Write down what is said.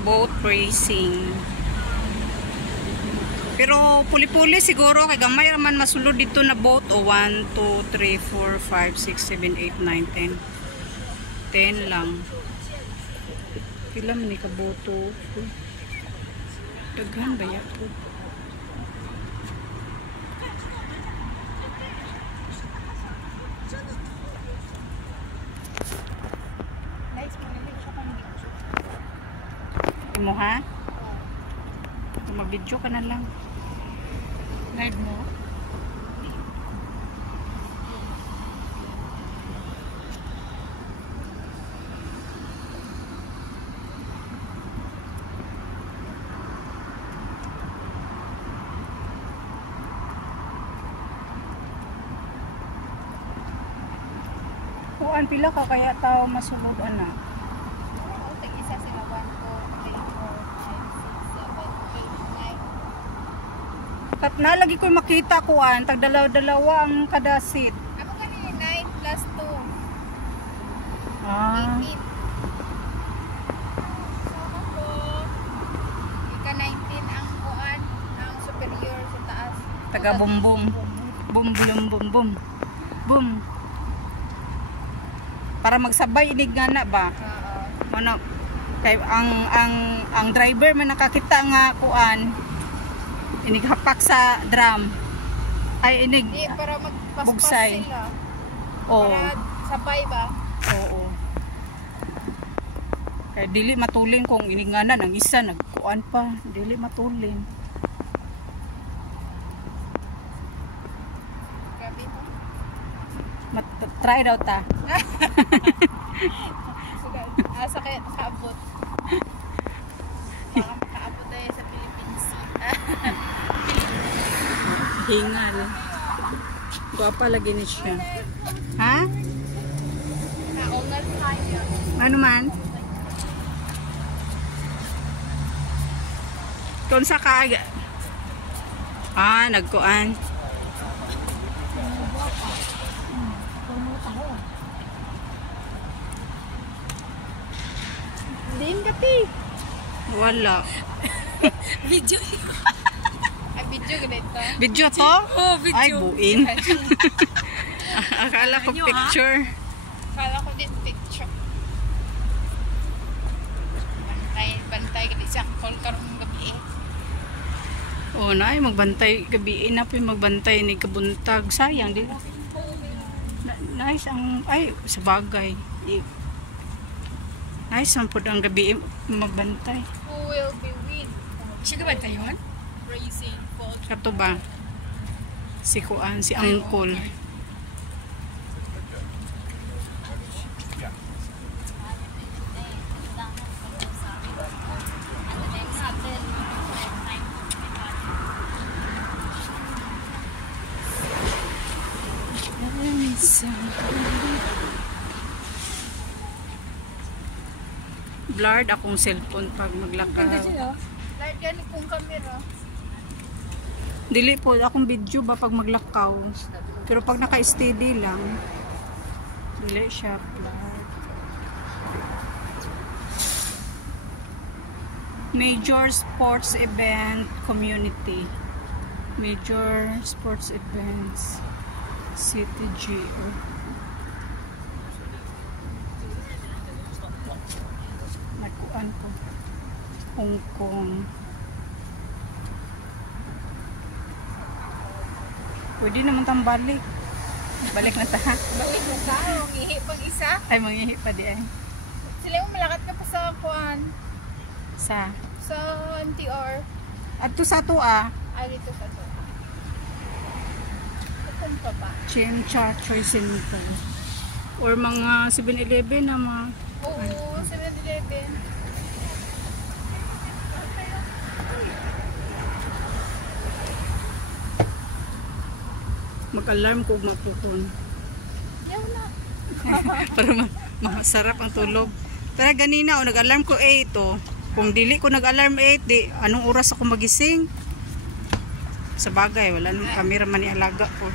Boat racing. Pero puli-puli siguro kay gamay raman masulod dito na boat o 1, 2, 3, 4, 5, 6, 7, 8, 9, 10. 10 lang. Pila man ni ka boto. Daghan ba yato? Mo ha? Mag-video ka na lang. Live mo? Kuan pila ka kaya tao masulog ana? Isa sila 1, 2, 3, 4, 5, 6, 7, 8, 9. Kat na lagi ko makita kuan tag dalaw-dalawa ang kada seat. Ako kanina 9 plus 2. 18. Ah. So ako, ika 19 ang kuan, ang superior sa taas. Taga bumbum. Bum bum bum bum. Bum. Para magsabay inig nga na ba? Ano kay ang driver man nakakita nga kuan inig hapak sa drum. Ay inig para magpaspas bugsay. sila. Oo. Para sabay ba? Oo. Kaya dili matulin kung inig nga na ng isa nagkuan pa, dili matulin. Grabe to. Try daw ta. Asa kaya kaabot. Baka makaabot tayo sa Philippines. Hingal. Guwapa lagi ni siya. Ha? Naungal tayo. Ano man? Kung sa kaya. Nagkuan. Din kapi. Wala. Video. Ay, video ganito. Video to? Oh, video. Ay, buin. Akala ko picture. Kala ko din picture. Bantay ka din siya. Call karong gabi eh. Oo na, magbantay. Gabi na po magbantay ni kabuntag. Sayang. Di. Nice ang, ay, sa bagay. Nice ang po ang gabi magbantay. Who will be win? Siya ba tayo yun? Racing for Kato ba? Si Kuan, si Angkol. Blurred akong cellphone pag maglakaw. Light gani kung camera. Dili po akong video ba pag maglakaw. Pero pag naka-steady lang, dili siya blurred. Major sports event community. Major sports events. CTG. Nakuan ko. Hong Kong. Pwede naman tayong balik. Balik na ta. Balik mo ka, mangihi pang isa. Ay, mangihi pa di ay. Sila yung malakat na pa sa kuan. Sa NTR. Adto sa to ah. Ay, dito sa to. Saan pa ba? Chincha Choice Center. Or mga 7-Eleven na mga Oo, 7-Eleven. mag-alarm ko mapukon. Yaw na. Para masarap ang tulog. Pero ganina nag-alarm ko 8 oh. Kung dili ko nag-alarm 8, di anong oras ako magising? Sa bagay, wala nang camera man ni alaga ko.